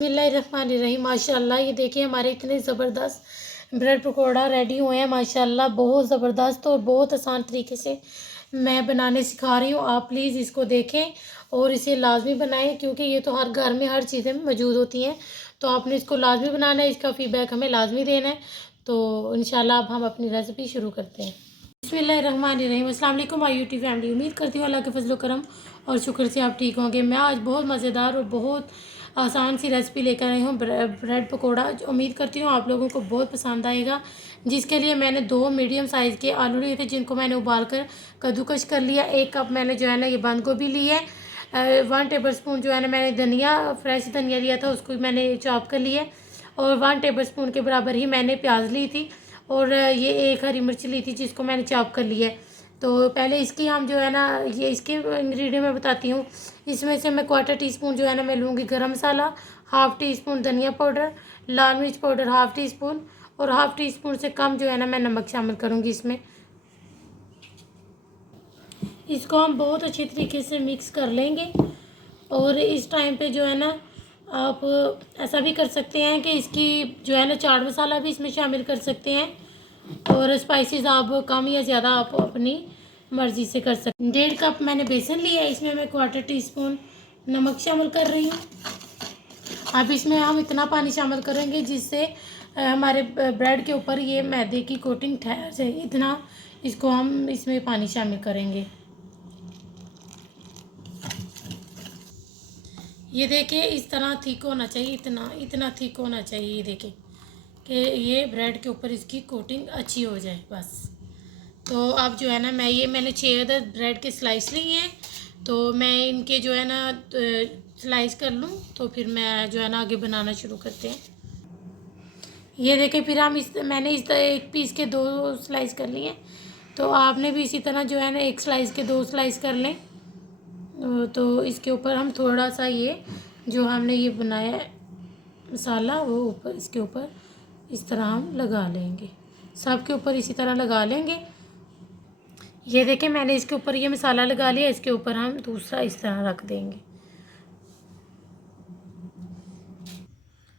बिस्मिल्लाहिर्रहमानिर्रहीम। माशाल्लाह ये देखिए हमारे इतने ज़बरदस्त ब्रेड पकौड़ा रेडी हुए हैं। माशाल्लाह बहुत ज़बरदस्त और बहुत आसान तरीके से मैं बनाने सिखा रही हूँ। आप प्लीज़ इसको देखें और इसे लाजमी बनाएं, क्योंकि ये तो हर घर में हर चीज़ें में मौजूद होती हैं। तो आपने इसको लाजमी बनाना है, इसका फ़ीडबैक हमें लाजमी देना है। तो इंशाल्लाह अब हम अपनी रेसिपी शुरू करते हैं। बिस्मिल्लाहिर्रहमानिर्रहीम। अस्सलाम वालेकुम माय यूट्यूब फैमिली। उम्मीद करती हूँ अल्लाह के फजल करम और शुक्र से आप ठीक होंगे। मैं आज बहुत मज़ेदार और बहुत आसान सी रेसिपी लेकर आई हूँ, ब्रेड पकोड़ा। उम्मीद करती हूँ आप लोगों को बहुत पसंद आएगा। जिसके लिए मैंने 2 मीडियम साइज़ के आलू लिए थे, जिनको मैंने उबाल कर कद्दूकश कर लिया। 1 कप मैंने जो है ना ये बंद गोभी ली है। 1 टेबल स्पून जो है ना मैंने धनिया, फ्रेश धनिया लिया था, उसको मैंने चॉप कर लिया। और 1 टेबल स्पून के बराबर ही मैंने प्याज ली थी। और ये 1 हरी मिर्च ली थी, जिसको मैंने चॉप कर लिया है। तो पहले इसकी हम जो है ना ये इसके इंग्रेडिएंट मैं बताती हूँ। इसमें से मैं 1/4 टीस्पून जो है ना मैं लूँगी गरम मसाला, 1/2 टीस्पून धनिया पाउडर, लाल मिर्च पाउडर 1/2 टीस्पून और 1/2 टीस्पून से कम जो है ना मैं नमक शामिल करूँगी इसमें। इसको हम बहुत अच्छे तरीके से मिक्स कर लेंगे। और इस टाइम पे जो है ना आप ऐसा भी कर सकते हैं कि इसकी जो है ना चाट मसाला भी इसमें शामिल कर सकते हैं। और स्पाइसेस आप कम या ज़्यादा आप अपनी मर्ज़ी से कर सकते हैं। 1.5 कप मैंने बेसन लिया है, इसमें मैं 1/4 टीस्पून नमक शामिल कर रही हूँ। अब इसमें हम इतना पानी शामिल करेंगे जिससे हमारे ब्रेड के ऊपर ये मैदे की कोटिंग ठहर जाए। इतना इसको हम इसमें पानी शामिल करेंगे। ये देखिए इस तरह थिक होना चाहिए, इतना इतना थिक होना चाहिए। ये देखिए कि ये ब्रेड के ऊपर इसकी कोटिंग अच्छी हो जाए बस। तो अब जो है ना मैंने 6 अदद ब्रेड के स्लाइस लिए हैं। तो मैं इनके जो है ना स्लाइस कर लूँ, तो फिर मैं जो है ना आगे बनाना शुरू करते हैं। ये देखें फिर हम मैंने इस तरह एक पीस के 2 स्लाइस कर लिए। तो आपने भी इसी तरह जो है ना 1 स्लाइस के 2 स्लाइस कर लें। तो इसके ऊपर हम थोड़ा सा ये जो हमने ये बनाया है मसाला, वो ऊपर इसके ऊपर इस तरह हम लगा लेंगे। सब के ऊपर इसी तरह लगा लेंगे। ये देखें मैंने इसके ऊपर ये मसाला लगा लिया, इसके ऊपर हम दूसरा इस तरह रख देंगे।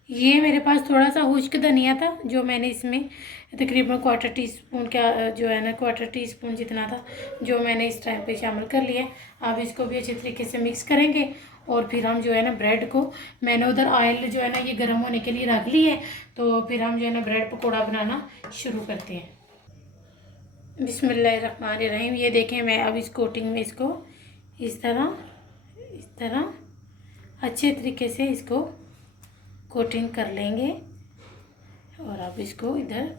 ये मेरे पास थोड़ा सा खुश्क धनिया था, जो मैंने इसमें तकरीबन 1/4 टीस्पून का जो है ना 1/4 टीस्पून जितना था, जो मैंने इस टाइम पे शामिल कर लिया। अब इसको भी अच्छे तरीके से मिक्स करेंगे। और फिर हम जो है ना ब्रेड को, मैंने उधर ऑयल जो है ना ये गर्म होने के लिए रख ली है। तो फिर हम जो है ना ब्रेड पकौड़ा बनाना शुरू करते हैं। बिस्मिल्लाहिर्रहमानिर्रहीम। ये देखें मैं अब इस कोटिंग में इसको इस तरह अच्छे तरीके से इसको कोटिंग कर लेंगे। और अब इसको इधर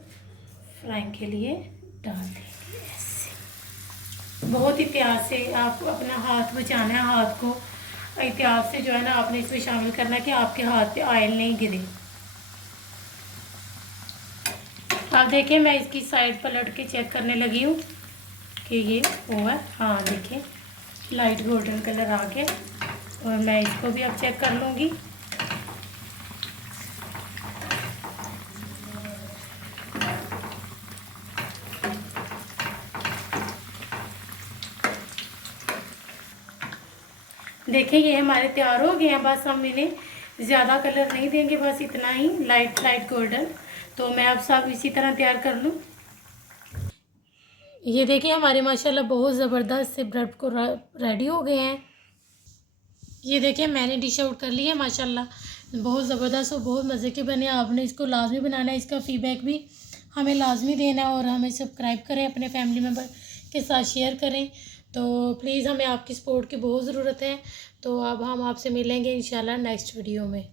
फ्राइंग के लिए डाल देंगे ऐसे। बहुत एहतियात से आप अपना हाथ बचाना है, हाथ को एहतियात से जो है ना आपने इसमें शामिल करना है कि आपके हाथ पे ऑयल नहीं गिरे। आप देखिए मैं इसकी साइड पलट के चेक करने लगी हूँ कि ये हुआ है। हाँ देखिए लाइट गोल्डन कलर आ गया। और मैं इसको भी अब चेक कर लूँगी। देखिए ये हमारे तैयार हो गए हैं। बस हम इन्हें ज़्यादा कलर नहीं देंगे, बस इतना ही लाइट लाइट गोल्डन। तो मैं अब सब इसी तरह तैयार कर लूँ। ये देखिए हमारे माशाल्लाह बहुत ज़बरदस्त से ब्रेड को रेडी हो गए हैं। ये देखिए मैंने डिश आउट कर लिया है। माशाल्लाह बहुत ज़बरदस्त और बहुत मज़े के बने। आपने इसको लाजमी बनाना है, इसका फ़ीडबैक भी हमें लाजमी देना है। और हमें सब्सक्राइब करें, अपने फैमिली मेम्बर के साथ शेयर करें। तो प्लीज़ हमें आपकी सपोर्ट की बहुत ज़रूरत है। तो अब हम आपसे मिलेंगे इंशाल्लाह नेक्स्ट वीडियो में।